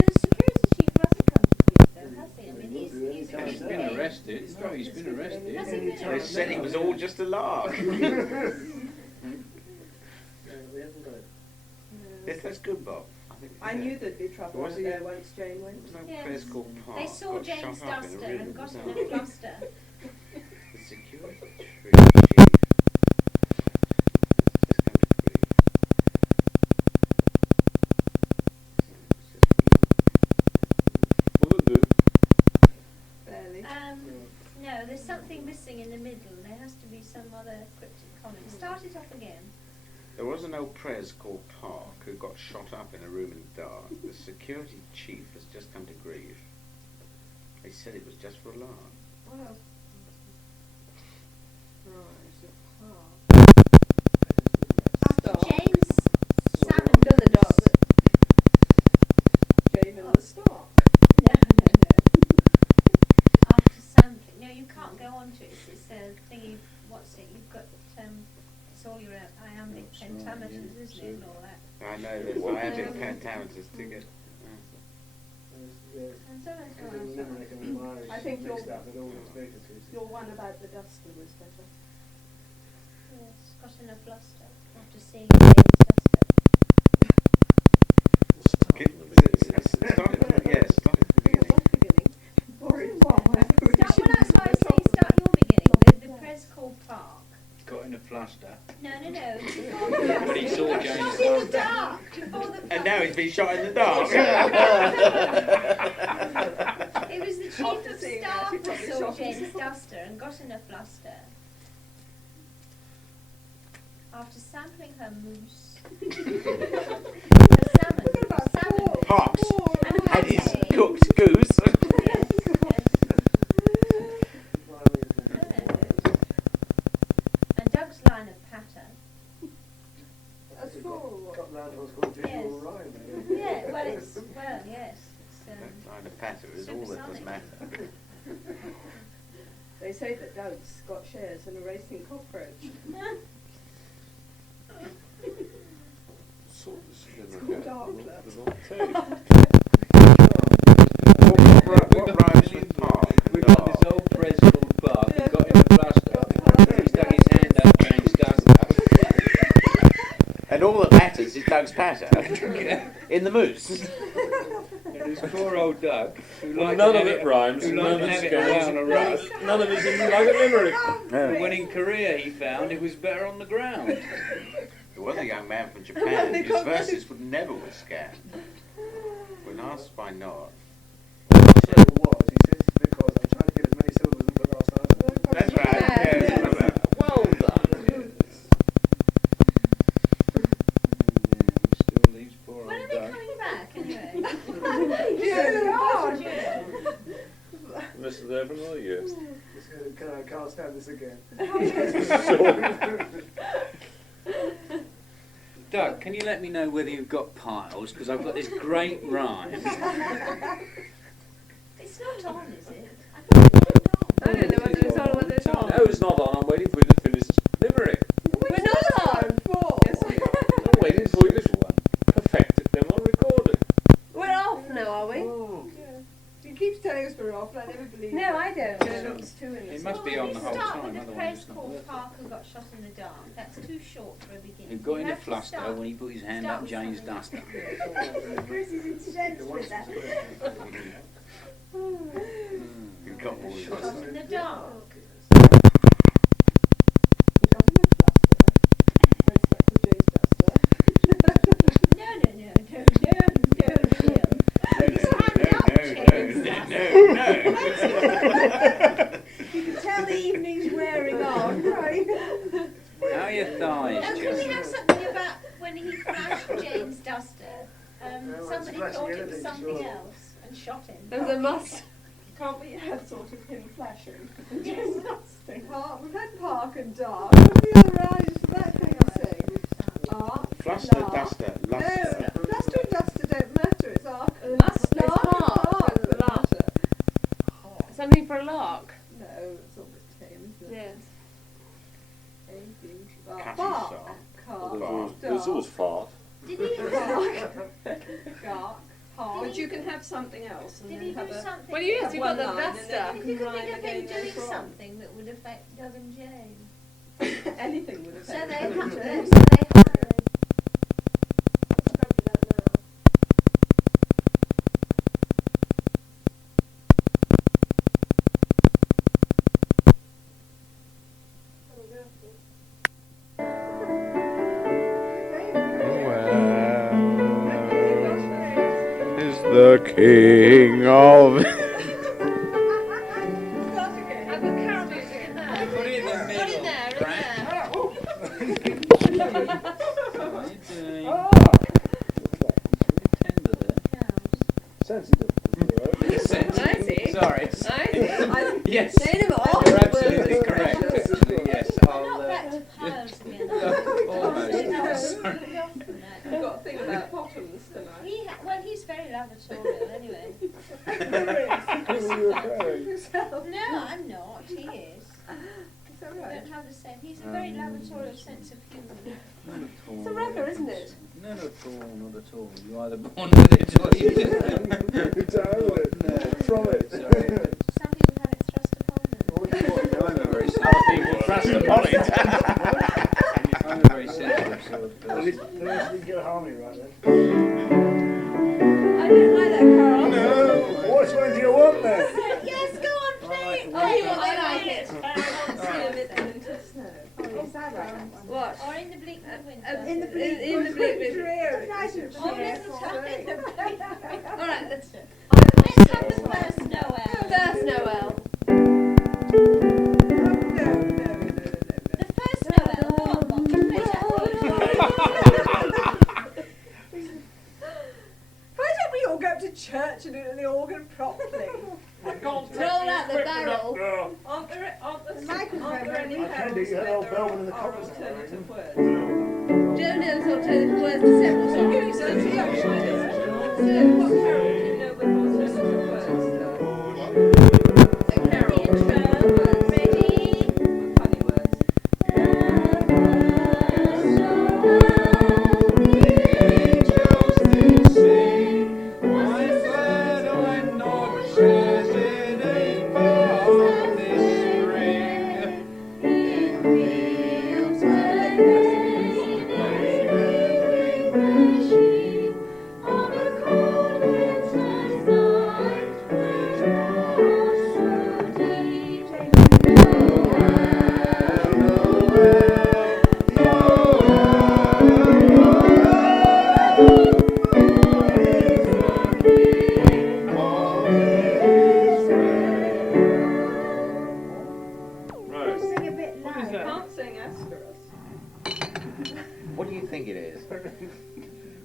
No, the security chief hasn't come to grief though, has he? I mean, he's He's been arrested. No, he's been arrested. Has he been They said it was all just a lark. We haven't got it. Yes, that's good, Bob. think I knew there'd be trouble Was out he- there once Jane went. No Yes. place called Park. They saw got Jane's shut up in a duster room and got with in a no- cluster. The security chief. Just come to grief. Will it do? Barely. No, there's something missing in the middle. There has to be some other cryptic comment. Start it off again. There was an old prez called Park who got shot up in a room in the dark. The security chief has just come to grief. They said it was just for a lark. Well. Right, so Park. After Stop. James Salmon. Does the dog Jane and the Stark. No. After sampling. No, you can't go on to it. It's a thingy. What's it? You've got pentameters, isn't it, and all that. I know there's magic pentameters to get. And sometimes Because in Limerick and Irish, I think mixed you're- up with all these vacancies. Your one about the duster was better. Yes, got in a fluster after seeing James Duster. Start at the beginning. Boring. Start when I say start your beginning. The press called Park. Got in a fluster. No. But he saw James Shot in the dark. Before the And now he's been shot in the dark. It was the chief of staff who saw James Duster and got in a fluster. After sampling her moose, her salmon Pops and and his pate. cooked goose. And Doug's line of patter. That's cool. Got round to what's called visual Yes. rhyme. Yeah, well, yes. It's, Trying to patter is all that does matter. They say that Doug's got shares in a racing cockroach. Sort of It's called Dark Club. What rhymes with park? We've got this old press called Park who got in a fluster. He stuck his hand up James Duster. And all that matters is Doug's patter in the moose. And this poor old Doug, who liked None to of have it rhymes, who none liked of to it have it scales, around a rug. none of it didn't like a limerick. When in Korea he found it was better on the ground. There was a young man from Japan whose verses would never withstand. When asked why not, What he said was, he says, because I'm trying to get as many syllables in the last answer. that's right. Yes. Well done. Still leaves poor when old are they Doug. coming back anyway? This is there for another year. I can't stand this again. Doug, can you let me know whether you've got piles? Because I've got this great rhyme. It's not on, is it? I don't know whether it's on or whether it's on. No, it's not on. I'm waiting for you to finish limerick. We're not on. Yes, we are. I'm waiting for you to perfect it, then I'll record it. We're off now, are we? He keeps telling us we're off, and I never believe No, I don't. It's too innocent. It must be on the whole Start time, with the otherwise press it's not called working. Park who got shot in the dark. That's too short for a beginning. He got You in a have to fluster start- when he put his hand start up with James something. Duster. Chris is incensed with that. You've got all Shot this. in the dark. No. His hand up, James Duster. You can tell the evening's wearing on, right? How are your thighs, Now, can we Jess? have something about when he flashed James Duster? Somebody flashing thought it was anything, something sure. else and shot him. There was a must. Can't we have sort of him flashing? Yes. Park, we've had Park and Dark. What are the other eyes for that kind of thing? Arc, Fluster, lark. duster, No, luster. fluster and duster don't matter. It's arc and Must, it's lark. lark and Lark. lark. Something for a lark. No, it's all the same, isn't it? Yes. Catchy Bark. song. Cark. There's always fart. Did he? Gark. Hard. But you can have something else and Did then he do have a... something? Well, yes, have you've got one the line and duster. then If you could Rhyme think of him again doing later on. something that would affect Doug and James. Anything would So affect they Doug and hired. James. So they hired. Is the king of... I've got carol music in there. Put it in the middle. Put it there, in there. What are you doing? Ah! Tender there. Sensitive. Sensitive. Sorry. Yes. Say them off. You're absolutely correct. Actually, yes. I'll. Not back to piles again. Almost. Sorry. We've got to think about bottoms tonight. Well, he's very lavatorial anyway. Who are you referring? No, I'm not. He is. So don't have the same. He's a very laboratory sense of humour. It's a ragger, isn't it? None at all, not at all. You're either born with it or you just... From it. Sorry. Some people have it thrust upon them. I'm a very Other people thrust upon it. I'm a very sensitive sort of At person. least you get a harmony right then. I didn't like that, Carl. No! Which one do you want then? Yes, go on, please. Oh, I like it. What? Or in the bleak winter. In the bleak winter. Nice and Or mistletoe in the bleak winter. All right, let's do it. Let's have the first Noel. First Noel. The first Noel. Go on, Bob. Why don't we all go to church and do the organ properly? Roll out the barrel. Aren't there I can do. You had old Belvin in the coppice. alternative words? Joe knows alternative words to several songs. Give me some introduction. So, what carol do you know with alternative words? A carol. Ready? Funny words. Can't sing Asterisk. What do you think it is?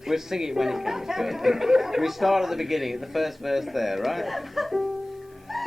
We'll sing it when it comes to it. We start at the beginning, at the first verse there, right?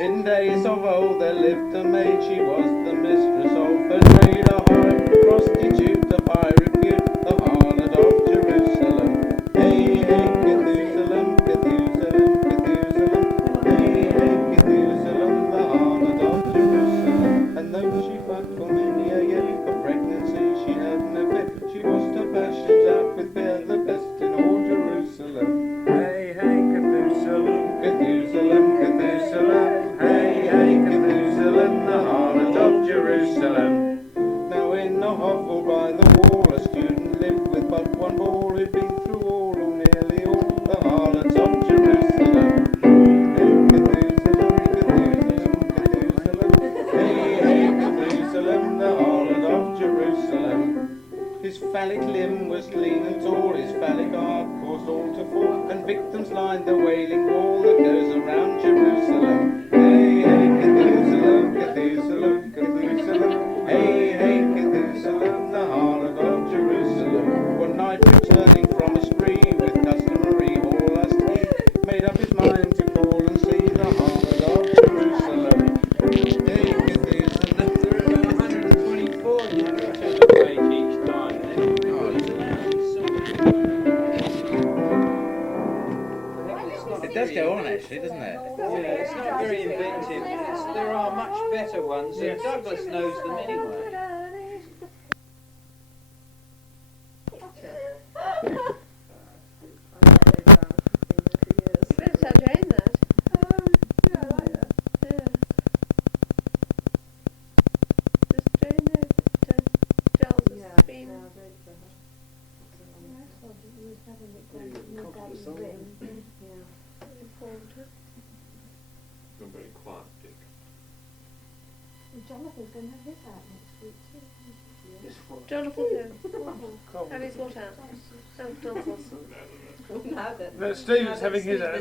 In days of old there lived a maid, she was the mistress of a trade, a high prostitute of high repute, the harlot of Jerusalem. Hey, hey, Methuselah, Methuselah, Methuselah. Hey, hey, Methuselah, the harlot of Jerusalem. And though she fought for many a year, for pregnancy she had no fear. She was to passions out with fear, the best in all Jerusalem. Hey, hey, Methuselah, Methuselah, Methuselah. Hey, hey, Methuselah, the harlot of Jerusalem. Now in a hovel by the wall, a student lived with but one ball, who'd been through all, or nearly all, the harlots of Jerusalem. Hey, Methuselah, Methuselah, Methuselah. Hey, hey, Methuselah, the harlot of Jerusalem. His phallic limb was clean and tall, his phallic heart caused all to fall, and victims lined the wailing wall that goes around Jerusalem. Hey, hey, Methuselah, Methuselah, Methuselah. Hey, hey, Methuselah, the harlot of Jerusalem. One night returning from a spree with customary whorelust, he made up his mind to call and see the harlot of Jerusalem. Hey, Methuselah. There are about 124 in the return of page each time, and everybody's allowed It does go on actually, doesn't it? Yeah, it's not very inventive. There are much better ones, and Douglas knows them anyway. You better tell Jane that. Yeah, I like that. Yeah. Does Jane know that Giles has been... informed her? I'm very quiet, Dick. Jonathan's going to have his out next week too. Jonathan who? Have his what out? Oh, Jonathan. Now that No, Stephen's having his out.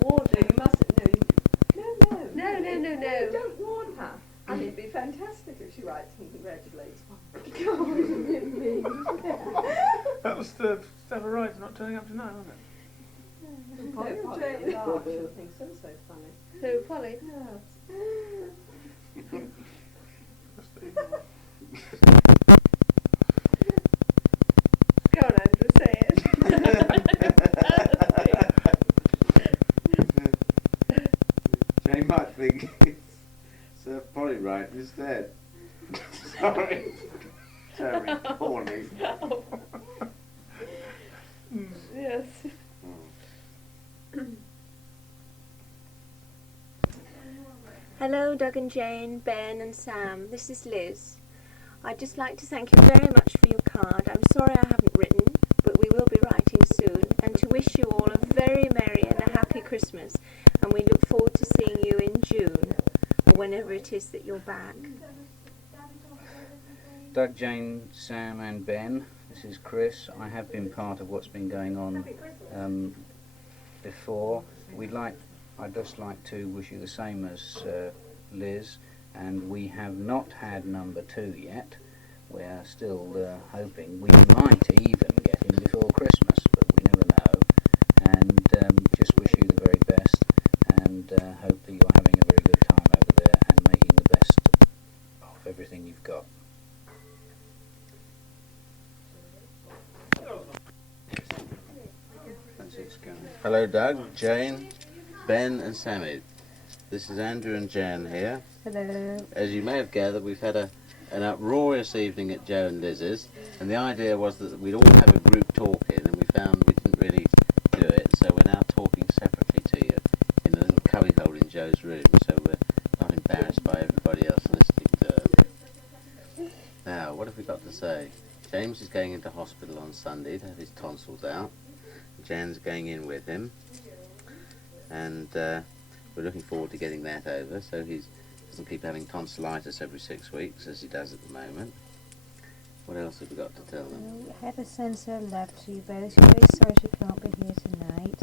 Warn her, you mustn't know. No. No. Don't warn her. And it'd be fantastic if she writes and congratulates. That was the Stella Wright not turning up tonight, wasn't it? Polly she'll think so funny. Who, Polly? Go on, Andrew, say it. Hello, Doug and Jane, Ben and Sam. This is Liz. I'd just like to thank you very much for your card. I'm sorry I haven't written, but we will be writing soon. And to wish you all a very merry and a happy Christmas. And we look forward to seeing you in June, or whenever it is that you're back. Doug, Jane, Sam and Ben, this is Chris. I have been part of what's been going on before. I'd just like to wish you the same as Liz, and we have not had number 2 yet. We're still hoping we might even get him before Christmas, but we never know. And just wish you the very best, and hope that you're having a very good time over there and making the best of everything you've got. Hello Doug, Jane, Ben and Sammy. This is Andrew and Jan here. Hello. As you may have gathered, we've had an uproarious evening at Joe and Liz's, and the idea was that we'd all have a group talking, and we found we didn't really do it, so we're now talking separately to you in a little cubbyhole in Joe's room, so we're not embarrassed by everybody else listening to us. Now, what have we got to say? James is going into hospital on Sunday to have his tonsils out. Jan's going in with him, and we're looking forward to getting that over, so he doesn't keep having tonsillitis every 6 weeks as he does at the moment. What else have we got to tell them? Heather sends her love to you both. She's very sorry she can't be here tonight.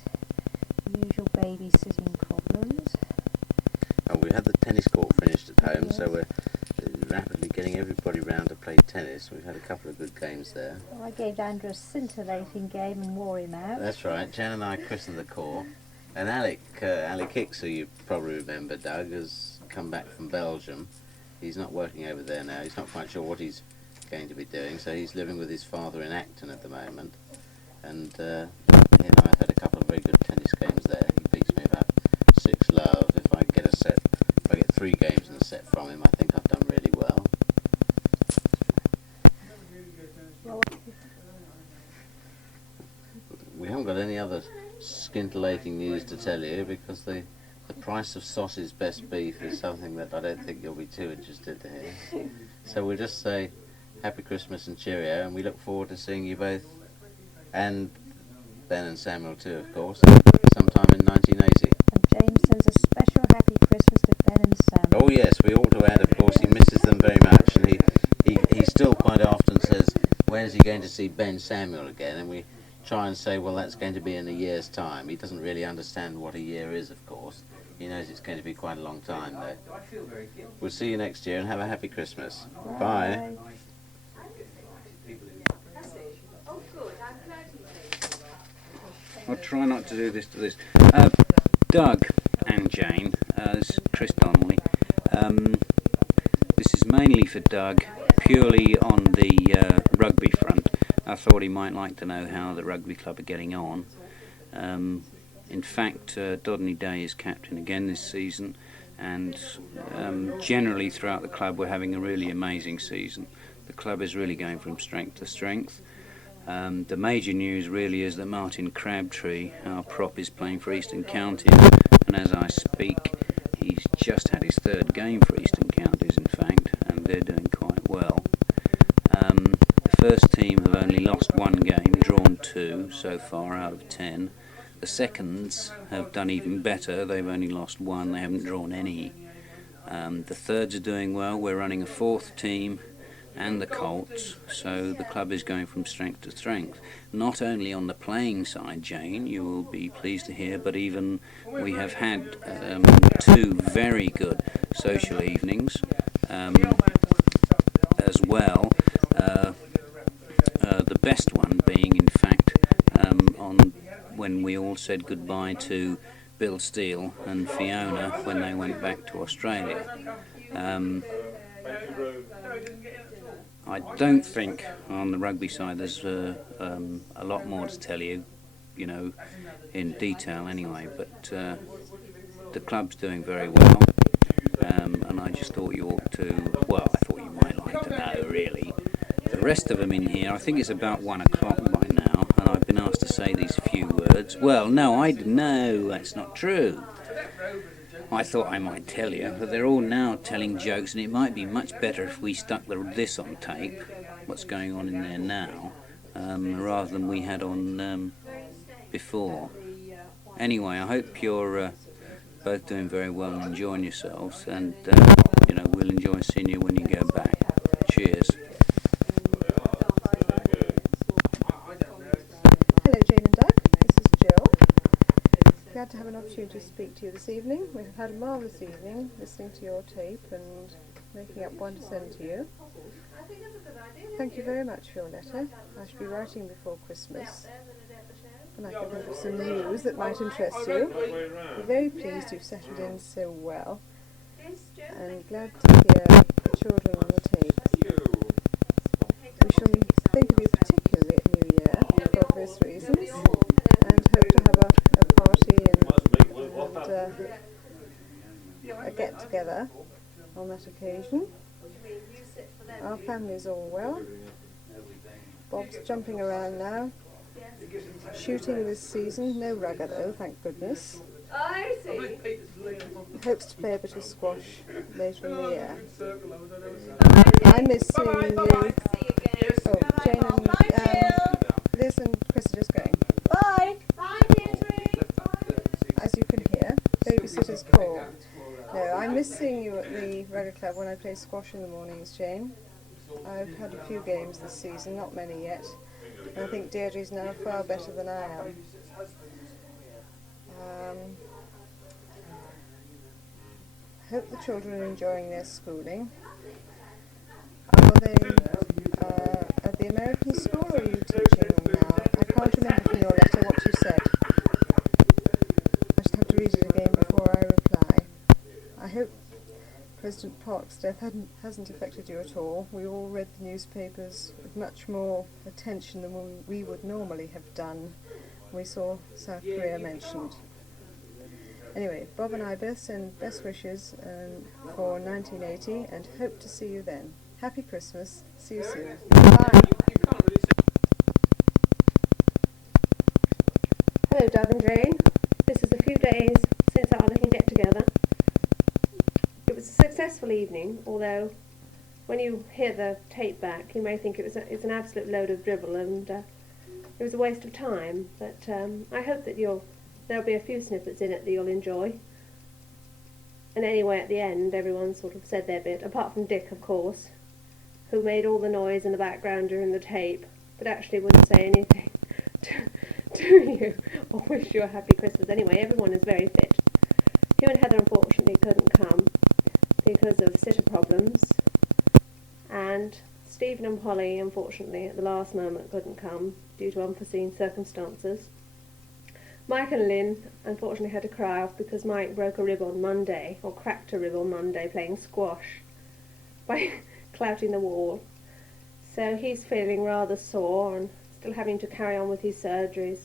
Usual babysitting problems. Oh, we had the tennis court finished at home, so we're rapidly getting everybody round to play tennis. We've had a couple of good games there. Well, I gave Andrew a scintillating game and wore him out. That's right. Jan and I christened the court. And Alec Hicks, who you probably remember, Doug, has come back from Belgium. He's not working over there now. He's not quite sure what he's going to be doing, so he's living with his father in Acton at the moment. And he and I have had a couple of very good tennis games there. He beats me about 6-love. If I get 3 games in a set from him, I think I've done really well. We haven't got any other scintillating news to tell you, because the price of Sauce's best beef is something that I don't think you'll be too interested to hear. So we'll just say Happy Christmas and cheerio, and we look forward to seeing you both, and Ben and Samuel too, of course, sometime in 1980. And James sends a special happy Christmas to Ben and Sam. Oh yes, we ought to add, of course, he misses them very much, and he still quite often says, when is he going to see Ben Samuel again? And we try and say, well, that's going to be in a year's time. He doesn't really understand what a year is, of course. He knows it's going to be quite a long time, though. We'll see you next year, and have a happy Christmas. Bye. I'll try not to do this to this. Doug and Jane, this is Chris Donnelly. This is mainly for Doug, purely on the rugby front. I thought he might like to know how the rugby club are getting on. In fact, Dodney Day is captain again this season, and generally throughout the club we're having a really amazing season. The club is really going from strength to strength. The major news really is that Martin Crabtree, our prop, is playing for Eastern Counties, and as I speak he's just had his 3rd game for Eastern Counties, in fact, and they're doing quite well. The first team have only lost 1 game, drawn 2 so far out of 10. The seconds have done even better. They've only lost 1, they haven't drawn any. The thirds are doing well. We're running a 4th team and the Colts, so the club is going from strength to strength. Not only on the playing side, Jane, you will be pleased to hear, but even we have had 2 very good social evenings as well. The best one being, in fact, on when we all said goodbye to Bill Steele and Fiona when they went back to Australia. I don't think on the rugby side there's a lot more to tell you, you know, in detail anyway, but the club's doing very well, and I just thought you ought to, well, I thought you might like to know, really. The rest of them in here, I think it's about 1 o'clock by now, and I've been asked to say these few words. Well, no, that's not true. I thought I might tell you, but they're all now telling jokes, and it might be much better if we stuck this on tape, what's going on in there now, rather than we had on before. Anyway, I hope you're both doing very well and enjoying yourselves, and we'll enjoy seeing you when you go back. Cheers. Hello, Jane and Doug. This is Jill. Glad to have an opportunity to speak to you this evening. We've had a marvellous evening listening to your tape and making up one to send to you. Thank you very much for your letter. I should be writing before Christmas, and I can think of some news that might interest you. We're very pleased you've settled in so well, and glad to hear the children on the tape. We shall think of you particularly at New Year for obvious reasons, and hope to have a party and a get-together on that occasion. Our family's all well. Bob's jumping around now, shooting this season, no rugger though, thank goodness. I see. Hopes to play a bit of squash later in the year. I miss seeing you. Oh, Jane and Liz and Chris are just going. Bye! Bye, Deirdre. As you can hear, babysitter's call. No, I miss seeing you at the Rugger Club when I play squash in the mornings, Jane. I've had a few games this season, not many yet. And I think Deirdre's now far better than I am. Hope the children are enjoying their schooling. Are they at the American school, or are you teaching them now? I can't remember from your letter what you said. I should have to read it again before I reply. I hope President Park's death hasn't affected you at all. We all read the newspapers with much more attention than we would normally have done when we saw South Korea mentioned. Anyway, Bob and I both send best wishes for 1980 and hope to see you then. Happy Christmas. See you soon. Bye. Hello, Doug and Jane. This is a few days since our little get-together. It was a successful evening, although when you hear the tape back, you may think it's an absolute load of dribble and it was a waste of time. But I hope that there'll be a few snippets in it that you'll enjoy. And anyway, at the end, everyone sort of said their bit, apart from Dick, of course, who made all the noise in the background during the tape, but actually wouldn't say anything to you or wish you a happy Christmas. Anyway, everyone is very fit. Hugh and Heather unfortunately couldn't come because of sitter problems, and Stephen and Polly unfortunately at the last moment couldn't come due to unforeseen circumstances. Mike and Lynn unfortunately had to cry off because Mike broke a rib on Monday, or cracked a rib on Monday playing squash by clouting the wall. So he's feeling rather sore and still having to carry on with his surgeries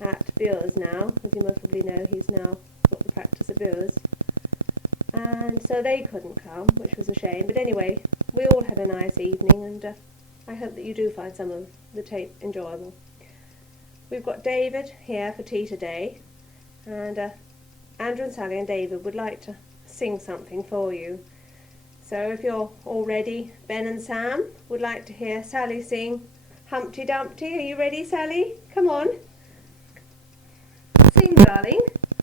at Bures now. As you most probably know, he's now got the practice at Bures. And so they couldn't come, which was a shame. But anyway, we all had a nice evening, and I hope that you do find some of the tape enjoyable. We've got David here for tea today, and Andrew and Sally and David would like to sing something for you. So if you're all ready, Ben and Sam would like to hear Sally sing Humpty Dumpty. Are you ready, Sally? Come on. Sing, darling.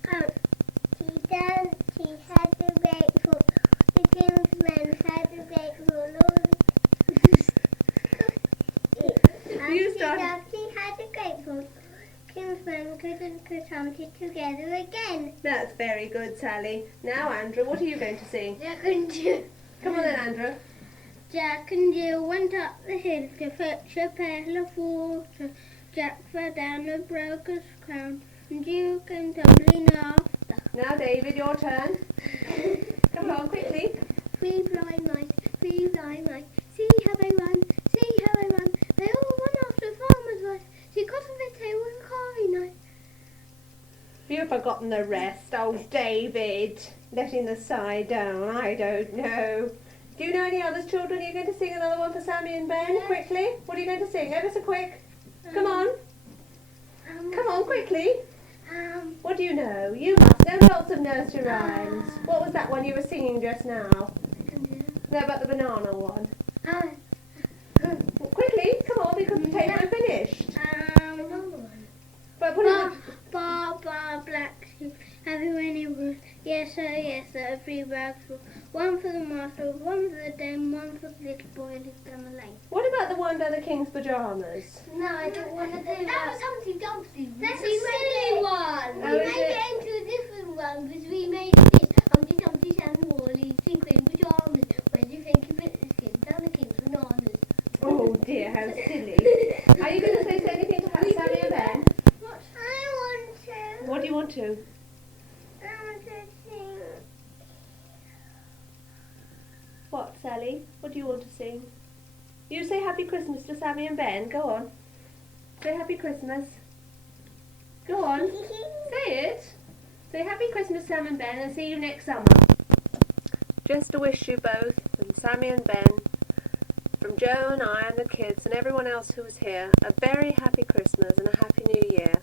Humpty Dumpty had a great fall. The king's men had a great fall. Humpty Dumpty had a great fall. King's men couldn't put Humpty together again. That's very good, Sally. Now, Andrew, what are you going to sing? Jack and Jill. Come on then, Andrew. Jack and Jill went up the hill to fetch a pail of water. Jack fell down and broke his crown, and Jill came tumbling after. Now, David, your turn. Come on, quickly. Three blind mice, see how they run, see how they run. They all run after the farmer's wife. She got on their tail with a carving knife. You've forgotten the rest. Oh, David, letting the sigh down. I don't know. Do you know any others, children? Are you going to sing another one for Sammy and Ben? Yes. Quickly. What are you going to sing? Ever so quick. Come on. Come on, quickly. What do you know? You must know lots of nursery rhymes. What was that one you were singing just now? No, about the banana one. Quickly, come on, because the tape are finished. But put it Bar, black sheep, have you any rules? Yes, sir, 3 bags full. 1 for the master, 1 for the dame, 1 for the little boy who lives down the lane. What about the one down the king's pyjamas? No, I don't want to do that. That was Humpty Dumpty. That's a silly one. Oh, We is made it? it into a different one because we made this. Humpty Dumpty and Wally think in pyjamas. Where do you think you put this kid? Down the king's bananas. Oh dear, how silly. Are you going to say anything to Sammy and Ben? I want to. What do you want to? I want to sing. What, Sally? What do you want to sing? You say Happy Christmas to Sammy and Ben. Go on. Say Happy Christmas. Go on. Say it. Say Happy Christmas, Sam and Ben, and see you next summer. Just to wish you both, from Sammy and Ben, from Joe and I and the kids and everyone else who was here, a very happy Christmas and a happy New Year.